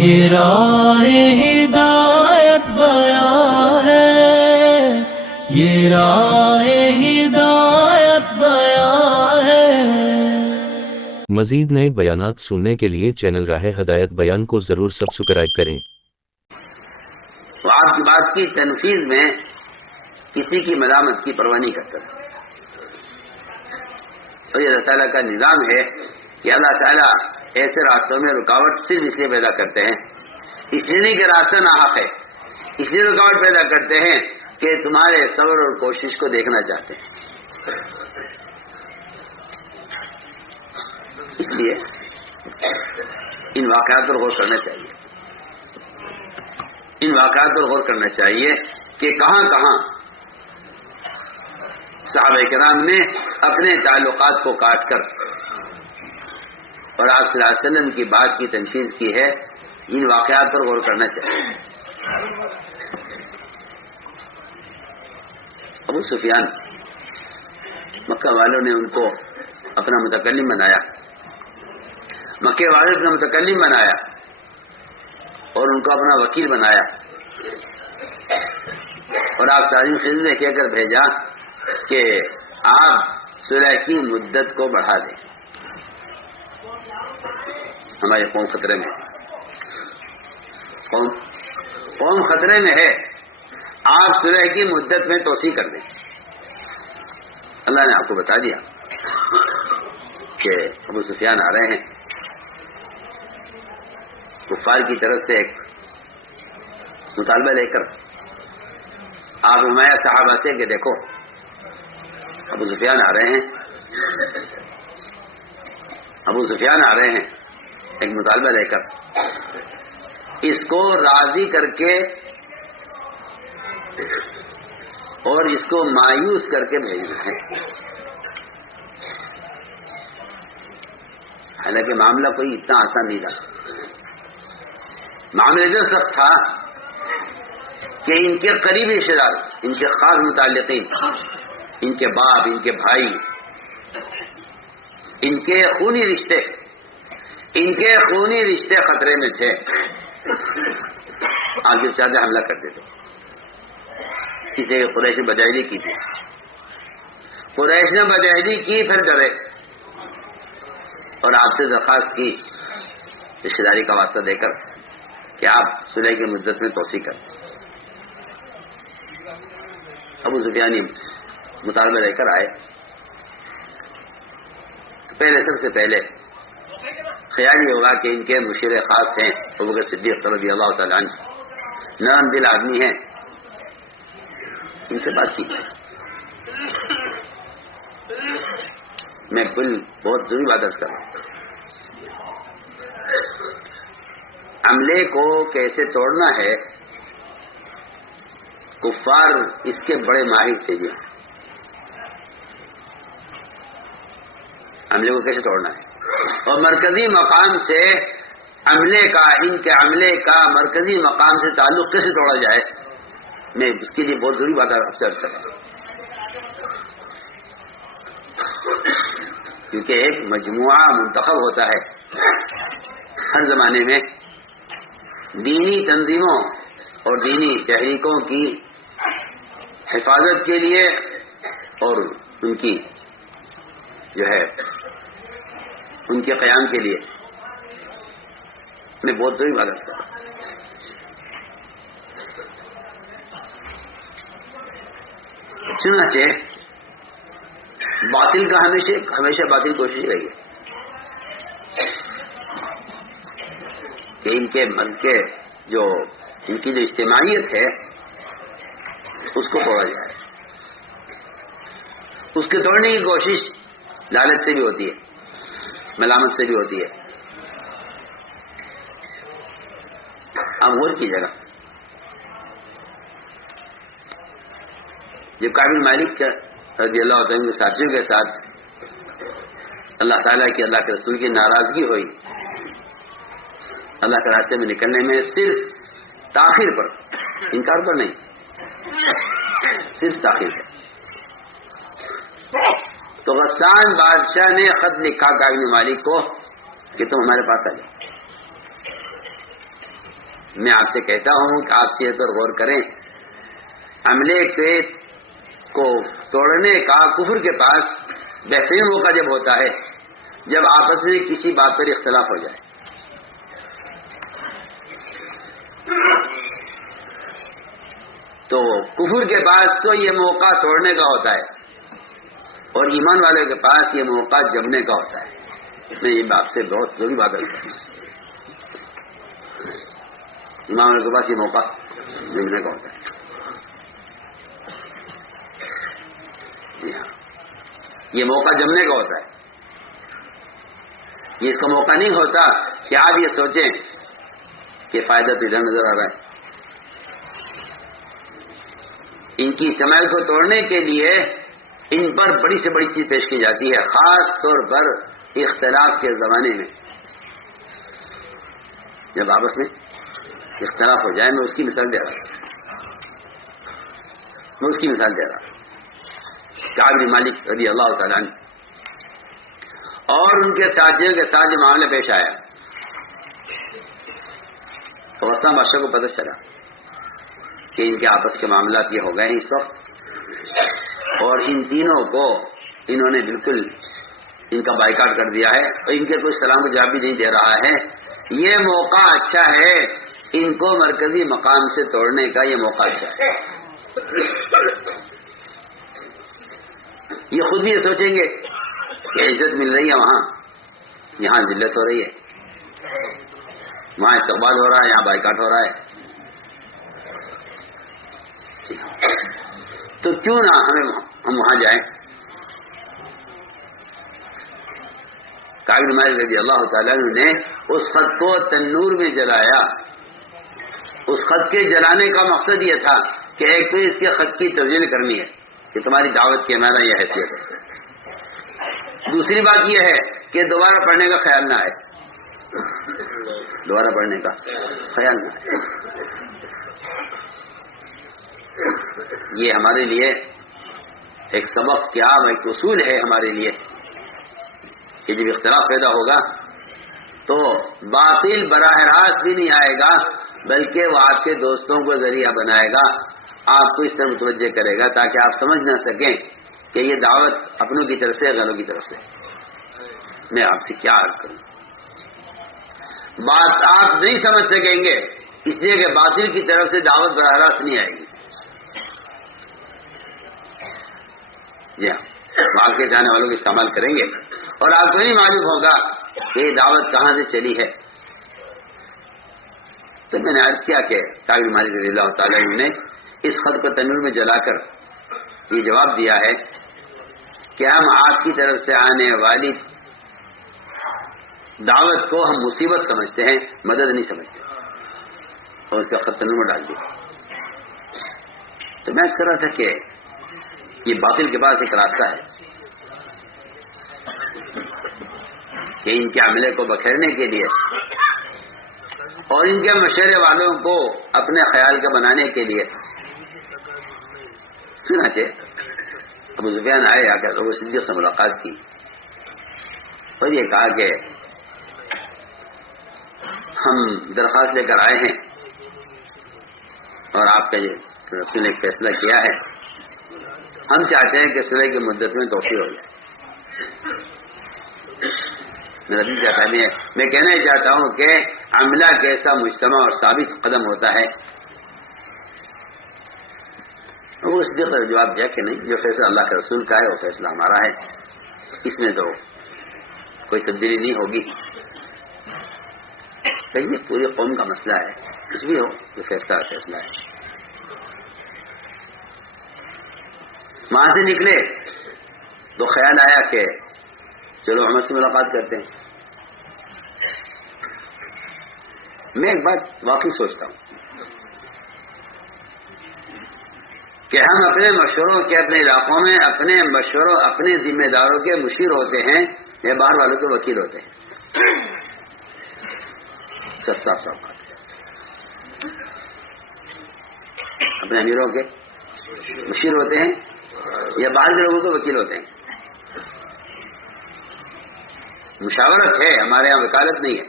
یہ راہ ہدایت بیان ہے، یہ راہ ہدایت بیان ہے۔ مزید نئے بیانات سننے کے لیے چینل راہ ہدایت بیان کو ضرور سبسکرائب کریں۔ تو آپ کی بات کی تنفیذ میں کسی کی ملامت کی پرواہ نہیں کرتا، تو یہ اللہ تعالیٰ کا نظام ہے کہ اللہ تعالیٰ ایسے راستوں میں رکاوٹ صرف اس لیے پیدا کرتے ہیں، اس لیے نہیں کہ راستہ ناحق ہے، اس لیے رکاوٹ پیدا کرتے ہیں کہ تمہارے صبر اور کوشش کو دیکھنا چاہتے ہیں۔ اس لیے ان واقعات پر غور کرنا چاہیے، ان واقعات پر غور کرنا چاہیے کہ کہاں کہاں صحابہ کرام نے اپنے تعلقات کو کاٹ کر اور آپ صلی اللہ علیہ وسلم کی بات کی تنفیذ کی ہے۔ ان واقعات پر غور کرنا چاہیے۔ ابو سفیان، مکہ والوں نے ان کو اپنا متکلم بنایا، مکے والے اپنا متکلم بنایا اور ان کو اپنا وکیل بنایا، اور آپ ساری خدمت میں کہہ کر بھیجا کہ آپ صلح کی مدت کو بڑھا دیں، ہماری قوم خطرے میں، قوم خطرے میں ہے، آپ صلح کی مدت میں توسیع کر دیں۔ اللہ نے آپ کو بتا دیا کہ ابو سفیان آ رہے ہیں، کفار کی طرف سے ایک مطالبہ لے کر آپ ہمارے صحابہ سے کہ دیکھو ابو سفیان آ رہے ہیں، ابو سفیان آ رہے ہیں ایک مطالبہ لے کر، اس کو راضی کر کے اور اس کو مایوس کر کے بھیجنا ہے۔ حالانکہ معاملہ کوئی اتنا آسان نہیں تھا، معاملہ جو سخت تھا کہ ان کے قریبی رشتے دار، ان کے خاص متعلقین، ان کے باپ، ان کے بھائی، ان کے خونی رشتے خطرے میں تھے، آگے چاہتے حملہ کر دیتے۔ کسی قریش نے بدعہدی کی تھی، قریش نے بدعہدی کی، پھر ڈرے اور آپ سے درخواست کی رشتے داری کا واسطہ دے کر کہ آپ صلح کی مدت میں توسیع کریں۔ ابو سفیان مطالبہ لے کر آئے، پہلے سب سے پہلے خیال یہ ہوگا کہ ان کے مشیر خاص ہیں ابوبکر صدیق رضی اللہ تعالیٰ عنہ، نرم دل آدمی ہیں، ان سے بات کی۔ میں بہت ضروری بات عرض کر رہا ہوں، عملے کو کیسے توڑنا ہے، کفار اس کے بڑے ماہر تھے جی، عملے کو کیسے توڑنا ہے، اور مرکزی مقام سے عملے کا، ان کے عملے کا مرکزی مقام سے تعلق کیسے توڑا جائے، میں اس کے لیے بہت ضروری بات آپ سے عرض کر رہا ہوں۔ کیونکہ ایک مجموعہ منتخب ہوتا ہے ہر زمانے میں دینی تنظیموں اور دینی تحریکوں کی حفاظت کے لیے اور ان کی جو ہے ان کے قیام کے لیے، میں بہت ضروری بات عرض کر رہا ہوں۔ چنانچہ باطل کا ہمیشہ باطل کوشش رہی ہے کہ ان کے من کے جو ان کی جو اجتماعیت ہے اس کو توڑا جائے۔ اس کے توڑنے کی کوشش لالچ سے بھی ہوتی ہے، ملامت سے بھی ہوتی ہے۔ اب غور کیجیے گا، جب کعب بن مالک رضی اللہ عنہ کے ساتھیوں کے ساتھ اللہ تعالیٰ کی، اللہ کے رسول کی ناراضگی ہوئی، اللہ کے راستے میں نکلنے میں صرف تاخیر پر، انکار پر نہیں، صرف تاخیر پر، تو غسان بادشاہ نے خط لکھا کعب بن مالک کو کہ تم ہمارے پاس آ جاؤ۔ میں آپ سے کہتا ہوں کہ آپ صحت پر غور کریں. عملے کو توڑنے کا کفر کے پاس بہترین موقع جب ہوتا ہے جب آپس میں کسی بات پر اختلاف ہو جائے. تو کفر کے پاس تو یہ موقع توڑنے کا ہوتا ہے اور ایمان والے کے پاس یہ موقع جمنے کا ہوتا ہے. میں یہ آپ سے بہت ضروری بات کرتا ہوں. ایمان والے کے پاس یہ موقع جمنے کا ہوتا ہے. جی ہاں، یہ موقع جمنے کا ہوتا ہے. یہ اس کا موقع نہیں ہوتا کہ آپ یہ سوچیں کہ فائدہ تو ادھر نظر آ رہا ہے. ان کی چمیل کو توڑنے کے لیے ان پر بڑی سے بڑی چیز پیش کی جاتی ہے، خاص طور پر اختلاف کے زمانے میں. جب آپس میں اختلاف ہو جائے، میں اس کی مثال دے رہا ہوں. کعب بن مالک رضی اللہ تعالیٰ عنہ اور ان کے ساتھیوں کے ساتھ جو معاملہ پیش آیا، تو غسان بادشاہ کو پتہ چلا کہ ان کے آپس کے معاملات یہ ہو گئے ہیں اس وقت، اور ان تینوں کو انہوں نے بالکل ان کا بائیکاٹ کر دیا ہے اور ان کے کوئی سلام کا جواب بھی نہیں دے رہا ہے. یہ موقع اچھا ہے ان کو مرکزی مقام سے توڑنے کا. یہ موقع اچھا ہے. یہ خود بھی یہ سوچیں گے کہ عزت مل رہی ہے وہاں، یہاں ذلت ہو رہی ہے. وہاں استقبال ہو رہا ہے، یہاں بائیکاٹ ہو رہا ہے. تو کیوں نہ ہم وہاں جائیں. کعب بن مالک رضی اللہ تعالیٰ عنہ نے اس خط کو تنور میں جلایا. اس خط کے جلانے کا مقصد یہ تھا کہ ایک تو اس کے خط کی تبدیل کرنی ہے کہ تمہاری دعوت کی ہمارا یہ حیثیت ہے. دوسری بات یہ ہے کہ دوبارہ پڑھنے کا خیال نہ آئے. دوبارہ پڑھنے کا خیال نہ آئے. یہ ہمارے لیے ایک سبق کیا، ایک اصول ہے ہمارے لیے کہ جب اختلاف پیدا ہوگا تو باطل براہ راست بھی نہیں آئے گا، بلکہ وہ آپ کے دوستوں کو ذریعہ بنائے گا، آپ کو اس طرح متوجہ کرے گا تاکہ آپ سمجھ نہ سکیں کہ یہ دعوت اپنوں کی طرف سے غیروں کی طرف سے. میں آپ سے کیا عرض کروں، بات آپ نہیں سمجھ سکیں گے اس لیے کہ باطل کی طرف سے دعوت براہ راست نہیں آئے گی. جی ہاں، آپ کے جانے والوں کو استعمال کریں گے اور آپ کو نہیں معلوم ہوگا کہ یہ دعوت کہاں سے چلی ہے. تو میں نے عرض کیا کہ کعب بن مالک رضی اللہ تعالیٰ عنہ نے اس خط کو تنور میں جلا کر یہ جواب دیا ہے کہ ہم آپ کی طرف سے آنے والی دعوت کو ہم مصیبت سمجھتے ہیں، مدد نہیں سمجھتے. اور اس کا خط تنور میں ڈال دیا. تو میں اس کر رہا تھا کہ یہ باطل کے پاس ایک راستہ ہے کہ ان کے عملے کو بکھیرنے کے لیے اور ان کے مشورے والوں کو اپنے خیال کا بنانے کے لیے. چنانچہ ابو سفیان آئے، آ کر ابو صدیق سے ملاقات کی اور یہ کہا کہ ہم درخواست لے کر آئے ہیں اور آپ کا یہ رسول نے فیصلہ کیا ہے، ہم چاہتے ہیں کہ صلح کی مدت میں توسیع ہو جائے. میں کہنا ہی چاہتا ہوں کہ عملہ کیسا مجتمع اور ثابت قدم ہوتا ہے. وہ اس دن جواب دیا کہ نہیں، جو فیصلہ اللہ کے رسول کا ہے وہ فیصلہ ہمارا ہے، اس میں تو کوئی تبدیلی نہیں ہوگی. یہ پوری قوم کا مسئلہ ہے، کچھ بھی ہو یہ فیصلہ ہے. وہاں سے نکلے تو خیال آیا کہ چلو عمر سے ملاقات کرتے ہیں. میں ایک بات واقعی سوچتا ہوں کہ ہم اپنے مشوروں کے اپنے علاقوں میں اپنے مشوروں اپنے ذمہ داروں کے مشیر ہوتے ہیں یا باہر والوں کے وکیل ہوتے ہیں. سستا سا اپنے امیروں کے مشیر ہوتے ہیں یا باہر کے لوگوں کے وکیل ہوتے ہیں. مشاورت ہے، ہمارے یہاں وکالت نہیں ہے.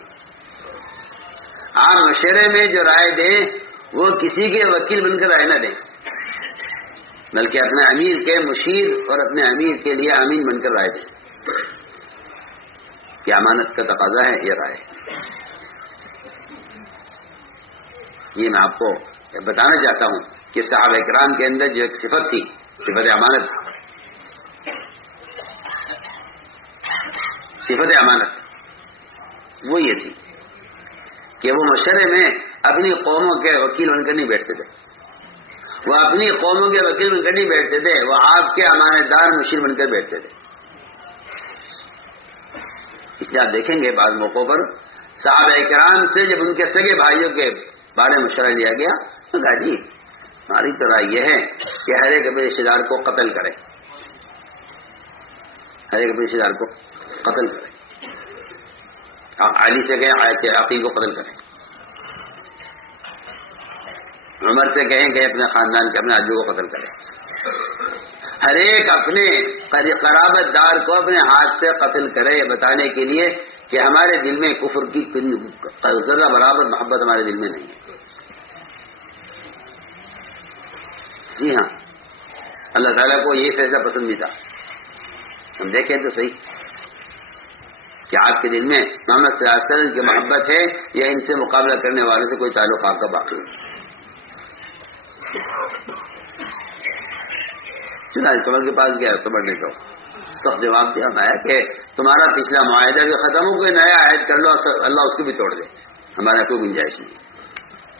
آپ مشورے میں جو رائے دیں وہ کسی کے وکیل بن کر رائے نہ دیں، بلکہ اپنے امیر کے مشیر اور اپنے امیر کے لیے امین بن کر رائے دیں کہ امانت کا تقاضا ہے یہ رائے۔ یہ میں آپ کو بتانا چاہتا ہوں کہ صحابہ کرام کے اندر جو ایک صفت تھی، صفت امانت، صفت امانت وہ یہ تھی کہ وہ مشورے میں اپنی قوموں کے وکیل بن کر نہیں بیٹھتے تھے، وہ اپنی قوموں کے وکیل بن کر نہیں بیٹھتے تھے، وہ آپ کے امانت دار مشیر بن کر بیٹھتے تھے۔ اس لیے آپ دیکھیں گے بعض موقعوں پر صحابہ کرام سے جب ان کے سگے بھائیوں کے بارے میں مشورہ لیا گیا تو کہا جی ہماری تو رائے یہ ہے کہ ہر ایک اپنے رشتے دار کو قتل کرے، ہر ایک اپنے رشتے دار کو قتل کرے، علی سے کہیں عقیل کو قتل کریں، عمر سے کہیں کہ اپنے خاندان کے اپنے آدمی کو قتل کریں، ہر ایک اپنے قرابت دار کو اپنے ہاتھ سے قتل کرے، یہ بتانے کے لیے کہ ہمارے دل میں کفر کی ذرہ برابر محبت ہمارے دل میں نہیں ہے۔ جی ہاں، اللہ تعالیٰ کو یہ فیصلہ پسند نہیں تھا۔ ہم دیکھیں تو صحیح کہ آپ کے دل میں محمد صلی اللہ علیہ وسلم کی محبت ہے یا ان سے مقابلہ کرنے والوں سے کوئی تعلق آپ کا باقی نہیں۔ چنانچہ عمر کے پاس گیا، عمر نے تو سخت جواب دیا کہ تمہارا پچھلا معاہدہ بھی ختم ہو، کوئی نیا عہد کر لو، اللہ اس کو بھی توڑ دے، ہمارا کوئی گنجائش نہیں،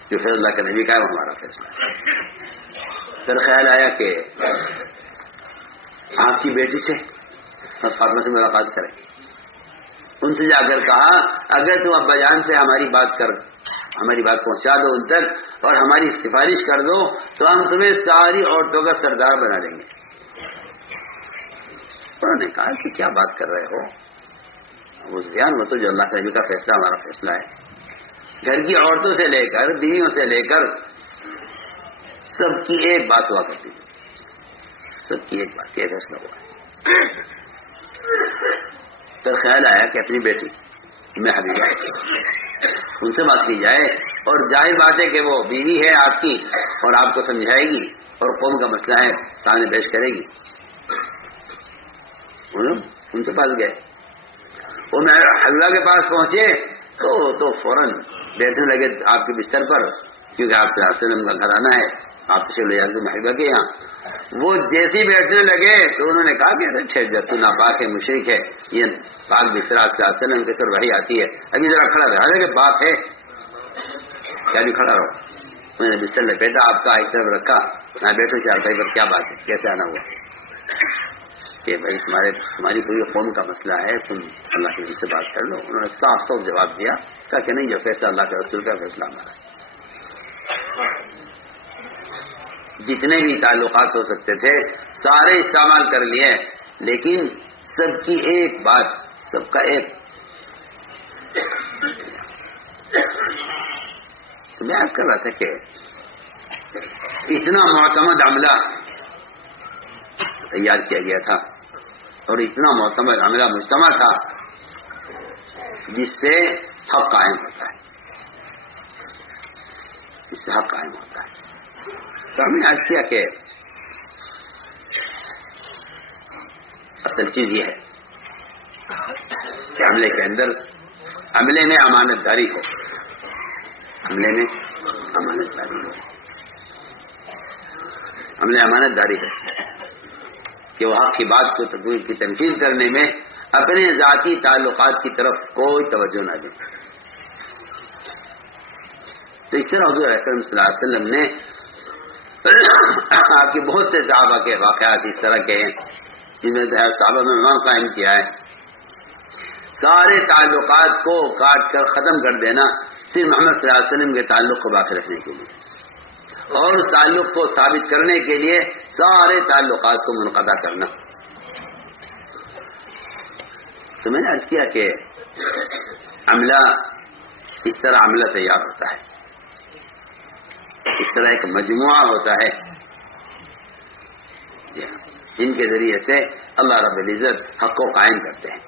جو فیصلہ اللہ کا نبی کا ہے وہ ہمارا فیصلہ ہے۔ پھر خیال آیا کہ آپ کی بیٹی سے بس فاطمہ سے ملاقات کریں، ان سے جا کر کہا اگر تم ابا جان سے ہماری بات پہنچا دو ان تک اور ہماری سفارش کر دو تو ہم تمہیں ساری عورتوں کا سردار بنا دیں گے۔ انہوں نے کہا کہ کیا بات کر رہے ہو ابو سفیان، وہ تو جو اللہ کے نبی کا فیصلہ ہمارا فیصلہ ہے، گھر کی عورتوں سے لے کر بیویوں سے لے کر سب کی ایک بات ہوا کرتی ہے، سب کی ایک بات یہ فیصلہ ہوا ہے۔ پھر خیال آیا کہ اپنی بیٹی میں حبیبہ ان سے بات کی جائے، اور ظاہر بات ہے کہ وہ بیوی ہے آپ کی اور آپ کو سمجھائے گی اور قوم کا مسئلہ ہے سامنے پیش کرے گی۔ ان کے پاس گئے، وہ حبیبہ کے پاس پہنچے تو فوراً بیٹھنے لگے آپ کے بستر پر، کیونکہ آپ صلی اللہ علیہ وسلم کا گھرانہ ہے، آپ سے لے جاتے حبیبہ کے یہاں۔ وہ جیسے بیٹھنے لگے تو انہوں نے کہا کہ ارے ٹھہر جا، تو ناپاک ہے، مشرک ہے، یہ پاک بستر آپ صلی اللہ علیہ وسلم کے سر وحی آتی ہے، ابھی ذرا کھڑا رہا، حالانکہ پاک ہے، کیا بھی کھڑا رہو۔ میں نے بستر لپیٹا، آپ کا ایک طرف رکھا، میں بیٹھو چارپائی پر، کیا بات ہے، کیسے آنا ہوا؟ کہ بھائی تمہاری کوئی قوم کا مسئلہ ہے، تم اللہ کے سے بات کر لو۔ انہوں نے صاف صاف جواب دیا، کہا کہ نہیں، جو فیصلہ اللہ کے رسول کا فیصلہ ہمارا ہے۔ جتنے بھی تعلقات ہو سکتے تھے سارے استعمال کر لیے، لیکن سب کی ایک بات، سب کا ایک۔ تو میں عرض کر رہا تھا کہ اتنا معتمد عملہ تیار کیا گیا تھا اور اتنا معتمد عملہ مجتمع تھا جس سے حق قائم ہوتا ہے، اس سے حق قائم ہوتا ہے۔ تو ہم نے عرض کیا کہ اصل چیز یہ ہے کہ عملے کے اندر، عملے میں امانت داری ہو، عملے میں امانت داری ہو، عملے امانت داری ہے کہ وہ حق کی بات کو کی تنفیذ کرنے میں اپنے ذاتی تعلقات کی طرف کوئی توجہ نہ دیں۔ تو اس طرح حضور اکرم صلی اللہ علیہ وسلم نے آپ کے بہت سے صحابہ کے واقعات اس طرح کے ہیں جن میں صحابہ میں امام قائم کیا ہے، سارے تعلقات کو کاٹ کر ختم کر دینا صرف محمد صلی اللہ علیہ وسلم کے تعلق کو باقی رکھنے کے لیے، اور اس تعلق کو ثابت کرنے کے لیے سارے تعلقات کو منقطع کرنا۔ تو میں نے عرض کیا کہ عملہ اس طرح عملہ تیار ہوتا ہے، اس طرح ایک مجموعہ ہوتا ہے جن کے ذریعے سے اللہ رب العزت حق کو قائم کرتے ہیں۔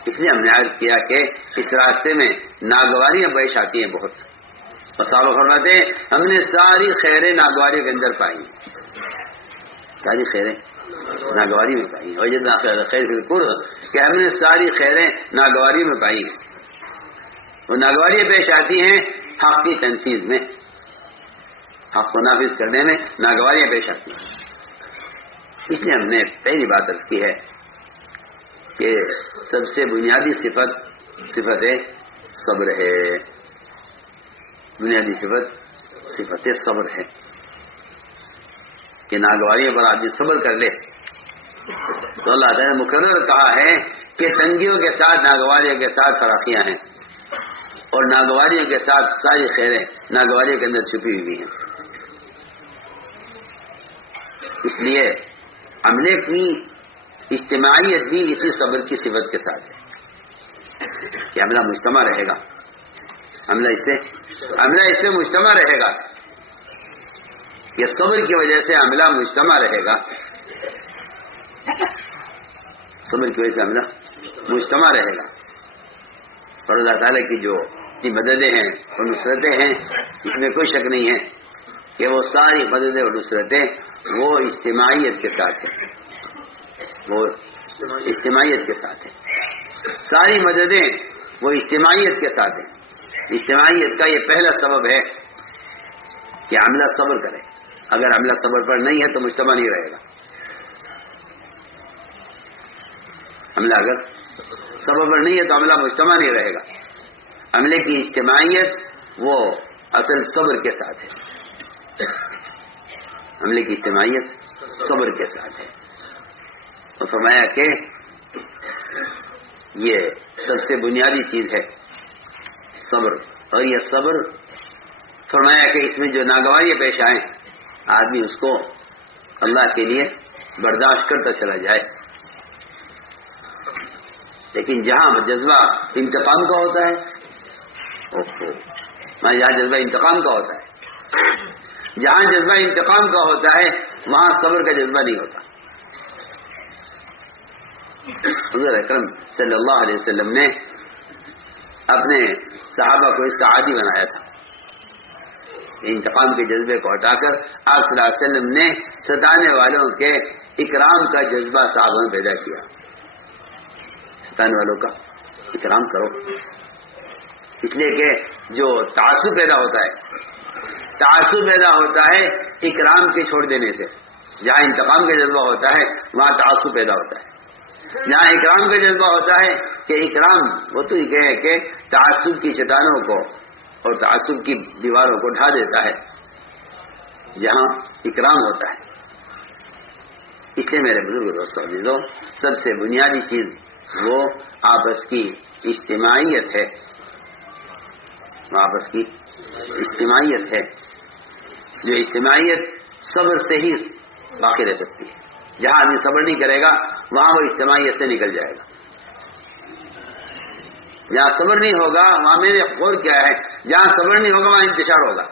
اس لیے ہم نے عرض کیا کہ اس راستے میں ناگواریاں پیش آتی ہیں بہت، اور صحابہ فرماتے ہیں ہم نے ساری خیریں ناگواریوں کے اندر پائی، ساری خیریں ناگواری میں پائی، وجدنا خیر فی القرب کہ ہم نے ساری خیریں ناگواری میں پائی ہیں۔ وہ ناگواریاں پیش آتی ہیں حق کی تنفیذ میں، حق کو نافذ کرنے میں ناگواریاں پیش آتی ہیں۔ اس لیے ہم نے پہلی بات عرض کی ہے کہ سب سے بنیادی صفت صبر ہے، بنیادی صفت صبر ہے کہ ناگواریوں پر آدمی صبر کر لے تو اللہ تعالیٰ نے مقرر کہا ہے کہ تنگیوں کے ساتھ ناگواریوں کے ساتھ فراخیاں ہیں، اور ناگواریوں کے ساتھ ساری خیریں ناگواریوں کے اندر چھپی ہوئی ہیں۔ اس لیے عملے کی اجتماعیت بھی اسی صبر کی صفت کے ساتھ ہے کہ عملہ مجتمع رہے گا، عملہ اس سے مجتمع رہے گا، یہ صبر کی وجہ سے عملہ مجتمع رہے گا، صبر کی وجہ سے عملہ مجتمع رہے گا، اور اللہ تعالیٰ کی جو مددیں ہیں اور نصرتیں ہیں اس میں کوئی شک نہیں ہے کہ وہ ساری مددیں اور نصرتیں وہ اجتماعیت کے ساتھ ہیں، وہ اجتماعیت کے ساتھ ہیں، ساری مددیں وہ اجتماعیت کے ساتھ ہیں۔ اجتماعیت کا یہ پہلا سبب ہے کہ عملہ صبر کرے، اگر عملہ صبر پر نہیں ہے تو مجتمع نہیں رہے گا، عملہ اگر صبر پر نہیں ہے تو عملہ مجتمع نہیں رہے گا۔ عملے کی اجتماعیت وہ اصل صبر کے ساتھ ہے، عملے کی اجتماعیت صبر کے ساتھ ہے، اور فرمایا کہ یہ سب سے بنیادی چیز ہے صبر، اور یہ صبر فرمایا کہ اس میں جو ناگواریاں پیش آئیں آدمی اس کو اللہ کے لیے برداشت کرتا چلا جائے، لیکن جہاں جذبہ انتقام کا ہوتا ہے جہاں جذبہ انتقام کا ہوتا ہے، جہاں جذبہ انتقام کا ہوتا ہے وہاں صبر کا جذبہ نہیں ہوتا۔ حضور اکرم صلی اللہ علیہ وسلم نے اپنے صحابہ کو اس کا عادی بنایا تھا، انتقام کے جذبے کو ہٹا کر آپ صلی اللہ علیہ وسلم نے ستانے والوں کے اکرام کا جذبہ صحابہ میں پیدا کیا، ستانے والوں کا اکرام کرو، اس لیے کہ جو تعصب پیدا ہوتا ہے اکرام کے چھوڑ دینے سے، جہاں انتقام کا جذبہ ہوتا ہے وہاں تعصب پیدا ہوتا ہے، جہاں اکرام کا جذبہ ہوتا ہے کہ اکرام وہ تو یہ ہے کہ تعصب کی چٹانوں کو اور تعصب کی دیواروں کو ڈھا دیتا ہے، جہاں اکرام ہوتا ہے۔ اس لیے میرے بزرگ دوستوں عزیزوں، سب سے بنیادی چیز وہ آپس کی اجتماعیت ہے، آپس کی اجتماعیت ہے، جو اجتماعیت صبر سے ہی باقی رہ سکتی ہے۔ جہاں آدمی صبر نہیں کرے گا وہاں وہ اجتماعیت سے نکل جائے گا، جہاں صبر نہیں ہوگا وہاں میں نے غور کیا ہے، جہاں صبر نہیں ہوگا وہاں انتشار ہوگا،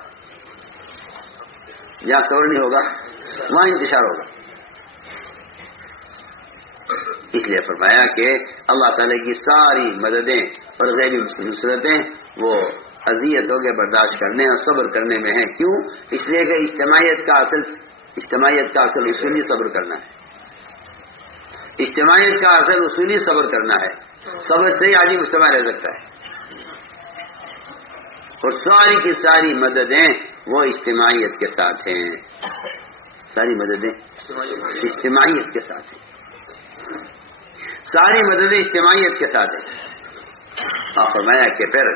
جہاں صبر نہیں ہوگا وہاں انتشار ہوگا۔ اس لیے فرمایا کہ اللہ تعالیٰ کی ساری مددیں اور غیبی نصرتیں وہ اذیتوں کے برداشت کرنے اور صبر کرنے میں ہیں۔ کیوں؟ اس لیے کہ اجتماعیت کا اصل اصولی صبر کرنا ہے، اجتماعیت کا اصل اصولی صبر کرنا ہے، صبر سے ہی آدمی مجتمع رہ سکتا ہے، اور ساری کی ساری مددیں وہ اجتماعیت کے ساتھ ہیں، ساری مددیں اجتماعیت کے ساتھ ہیں، ساری مددیں اجتماعیت کے ساتھ ہیں۔ اور فرمایا کہ پھر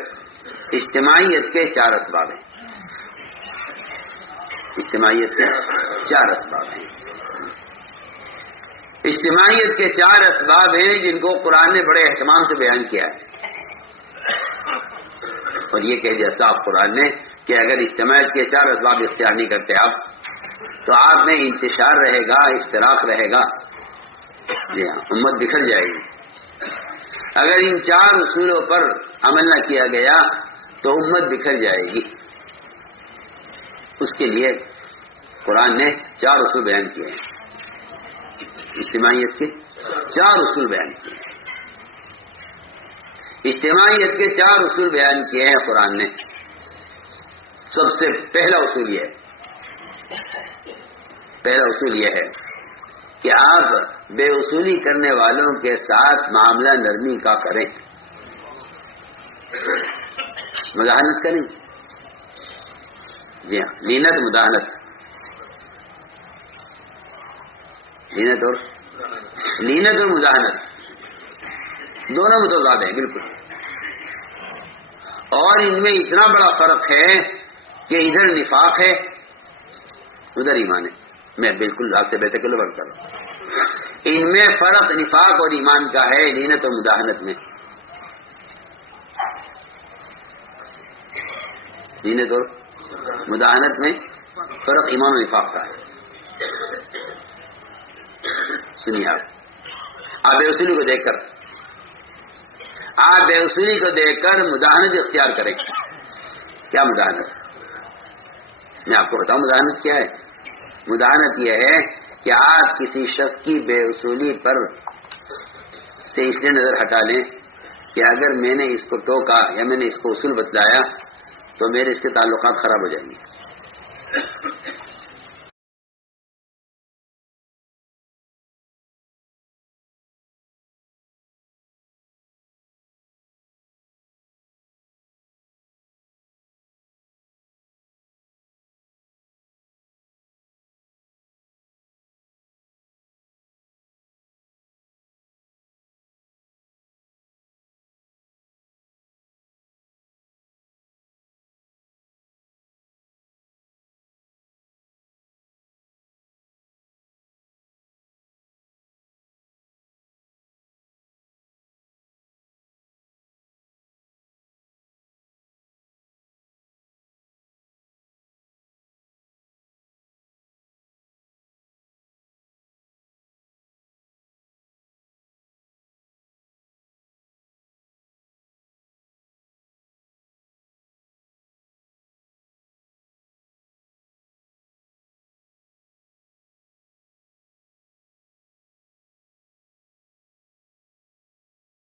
اجتماعیت کے 4 اسباب ہیں، اجتماعیت کے 4 اسباب ہیں، اجتماعیت کے 4 اسباب ہیں جن کو قرآن نے بڑے اہتمام سے بیان کیا ہے، اور یہ کہہ دیا صاحب قرآن نے کہ اگر اجتماعیت کے 4 اسباب اختیار نہیں کرتے آپ تو آپ میں انتشار رہے گا، افتراق رہے گا، جی ہاں، امت بکھر جائے گی۔ اگر ان 4 اصولوں پر عمل نہ کیا گیا تو امت بکھر جائے گی۔ اس کے لیے قرآن نے 4 اصول بیان کیے ہیں، اجتماعیت کے 4 اصول بیان کیے ہیں۔ اجتماعیت کے 4 اصول بیان کیے ہیں قرآن نے. سب سے پہلا اصول یہ ہے کہ آپ بے اصولی کرنے والوں کے ساتھ معاملہ نرمی کا کریں، مداحنت کریں. جی ہاں، لینت مداحنت، لینت اور مداحنت دونوں متضاد ہیں بالکل. اور ان میں اتنا بڑا فرق ہے کہ ادھر نفاق ہے ادھر ایمان ہے. میں بالکل آپ سے بہتر کلو بات کر رہا ہوں. ان میں فرق نفاق اور ایمان کا ہے، لینت اور مداحنت میں. لینت اور مداحنت میں فرق ایمان و نفاق کا ہے. سنیے آپ بے اصولی کو دیکھ کر مداحنت اختیار کریں. کیا مداحنت؟ میں آپ کو بتاؤں مداحنت کیا ہے. مداحنت یہ ہے کہ آپ کسی شخص کی بے اصولی پر سے اس لیے نظر ہٹا لیں کہ اگر میں نے اس کو ٹوکا یا میں نے اس کو اصول بتلایا تو میرے اس کے تعلقات خراب ہو جائیں گے.